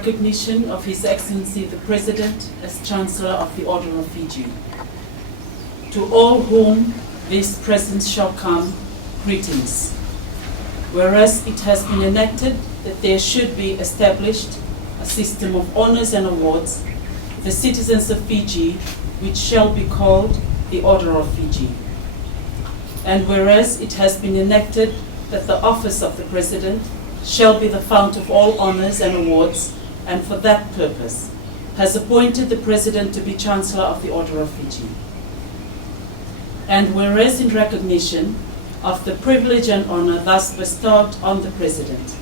recognition of His Excellency the President as Chancellor of the Order of Fiji. To all whom these presents shall come, greetings. Whereas it has been enacted that there should be established a system of honors and awards for the citizens of Fiji, which shall be called the Order of Fiji. And whereas it has been enacted that the office of the President shall be the fount of all honors and awards, and for that purpose has appointed the President to be Chancellor of the Order of Fiji. And whereas in recognition of the privilege and honor thus bestowed on the President,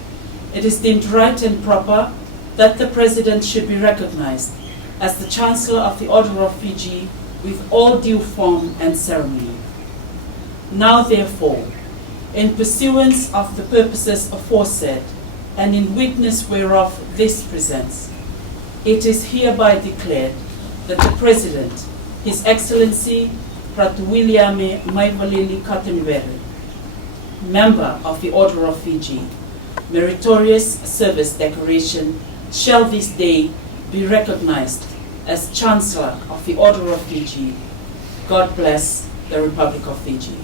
it is deemed right and proper that the President should be recognized as the Chancellor of the Order of Fiji with all due form and ceremony. Now therefore, in pursuance of the purposes aforesaid, and in witness whereof this presents, it is hereby declared that the President, His Excellency Ratu Wiliame Maivalili Katonivere, member of the Order of Fiji, meritorious service decoration, shall this day be recognized as Chancellor of the Order of Fiji. God bless the Republic of Fiji.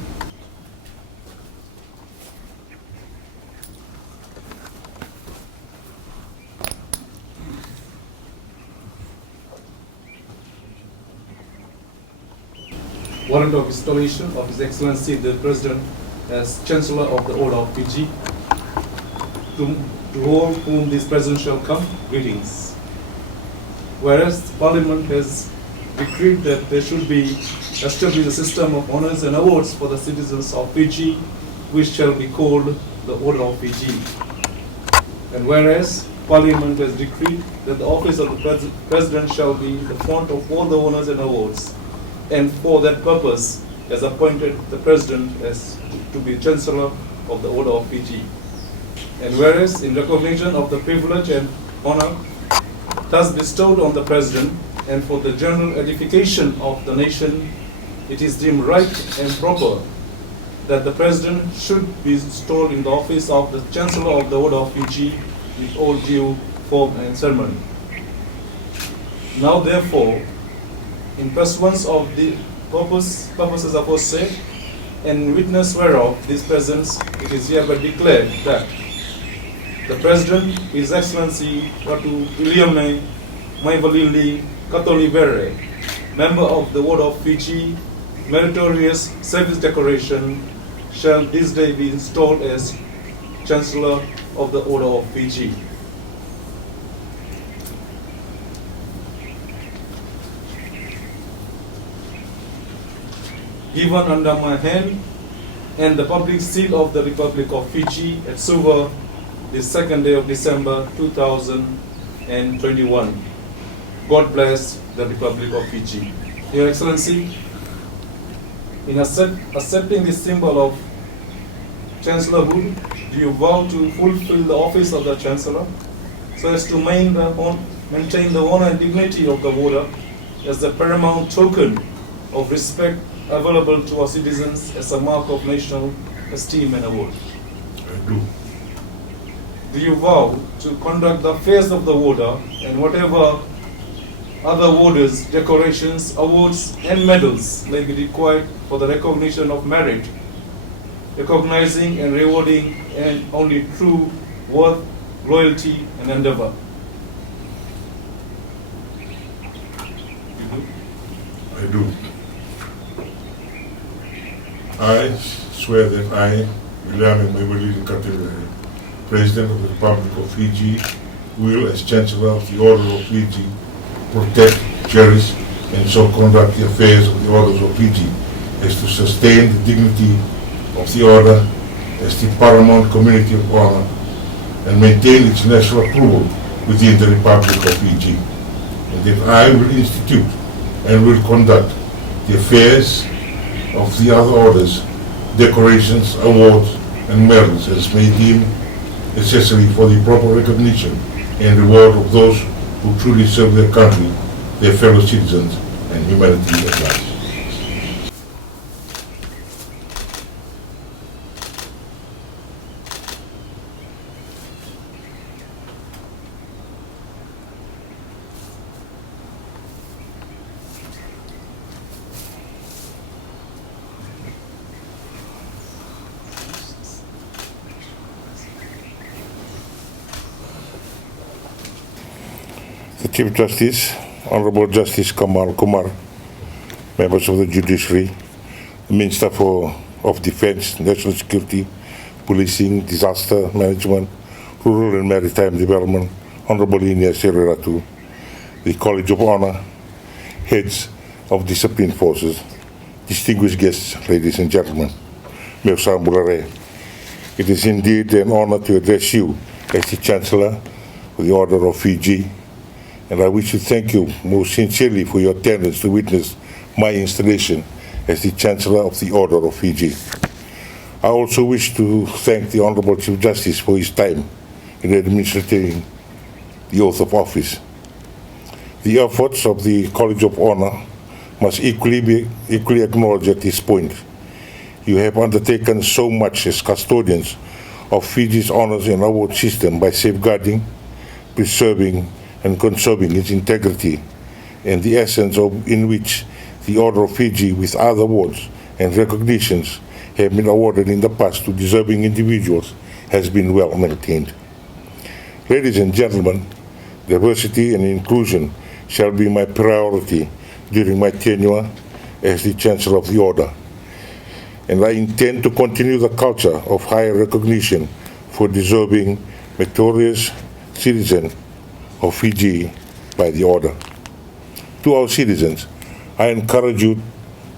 Warrant of installation of His Excellency the President as Chancellor of the Order of Fiji. To all whom this present shall come, greetings. Whereas Parliament has decreed that there should be established a system of honors and awards for the citizens of Fiji, which shall be called the Order of Fiji. And whereas Parliament has decreed that the office of the President shall be the font of all the honors and awards, and for that purpose has appointed the President as to be Chancellor of the Order of Fiji. And whereas in recognition of the privilege and honor thus bestowed on the President and for the general edification of the nation, it is deemed right and proper that the President should be installed in the office of the Chancellor of the Order of Fiji with all due form and ceremony. Now therefore, in pursuance of the purposes aforesaid, and witness whereof these presents, it is hereby declared that the President, His Excellency Ratu Wiliame Maivalili Katonivere, member of the Order of Fiji, meritorious service decoration, shall this day be installed as Chancellor of the Order of Fiji. Given under my hand and the public seal of the Republic of Fiji at Suva, the 2nd day of December 2021. God bless the Republic of Fiji. Your Excellency, in accepting this symbol of Chancellorhood, do you vow to fulfill the office of the Chancellor so as to maintain the honor and dignity of the order as the paramount token of respect available to our citizens as a mark of national esteem and award? I do. Do you vow to conduct the affairs of the order and whatever other orders, decorations, awards, and medals may be required for the recognition of merit, recognizing and rewarding and only true worth, loyalty, and endeavor? You do? I do. I swear that I, Wiliame Maivalili, President of the Republic of Fiji, will, as Chancellor of the Order of Fiji, protect, cherish, and so conduct the affairs of the Orders of Fiji, as to sustain the dignity of the Order as the paramount community of honor, and maintain its national approval within the Republic of Fiji. And that I will institute and will conduct the affairs of the other orders, decorations, awards, and medals as may deem necessary for the proper recognition and reward of those who truly serve their country, their fellow citizens, and humanity at large. the Chief Justice, Honorable Justice Kamal Kumar, members of the Judiciary, the Minister of Defense, National Security, Policing, Disaster Management, Rural and Maritime Development, Honorable Ratu, the College of Honor, heads of discipline forces, distinguished guests, ladies and gentlemen, it is indeed an honor to address you as the Chancellor of the Order of Fiji, and I wish to thank you most sincerely for your attendance to witness my installation as the Chancellor of the Order of Fiji. I also wish to thank the Honorable Chief Justice for his time in administering the oath of office. The efforts of the College of Honor must equally acknowledged at this point. You have undertaken so much as custodians of Fiji's honors and award system by safeguarding, preserving, and conserving its integrity, and the essence in which the Order of Fiji, with other awards and recognitions, have been awarded in the past to deserving individuals, has been well maintained. Ladies and gentlemen, diversity and inclusion shall be my priority during my tenure as the Chancellor of the Order, and I intend to continue the culture of higher recognition for deserving, meritorious citizens of Fiji by the Order. To our citizens, I encourage you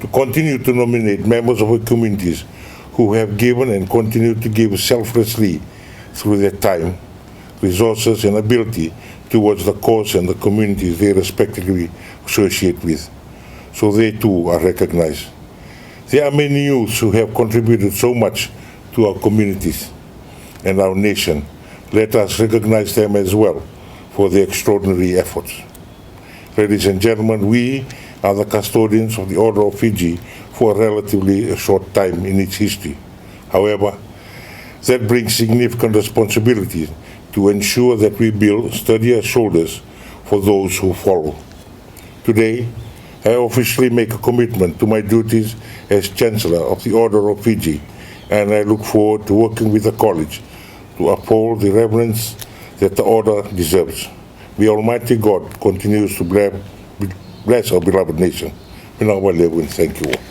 to continue to nominate members of our communities who have given and continue to give selflessly through their time, resources, and ability towards the cause and the communities they respectively associate with, so they too are recognized. There are many youths who have contributed so much to our communities and our nation. Let us recognize them as well for their extraordinary efforts. Ladies and gentlemen, we are the custodians of the Order of Fiji for a relatively short time in its history. However, that brings significant responsibility to ensure that we build sturdier shoulders for those who follow. Today, I officially make a commitment to my duties as Chancellor of the Order of Fiji, and I look forward to working with the College to uphold the reverence that the Order deserves. May Almighty God continues to bless our beloved nation. Thank you all.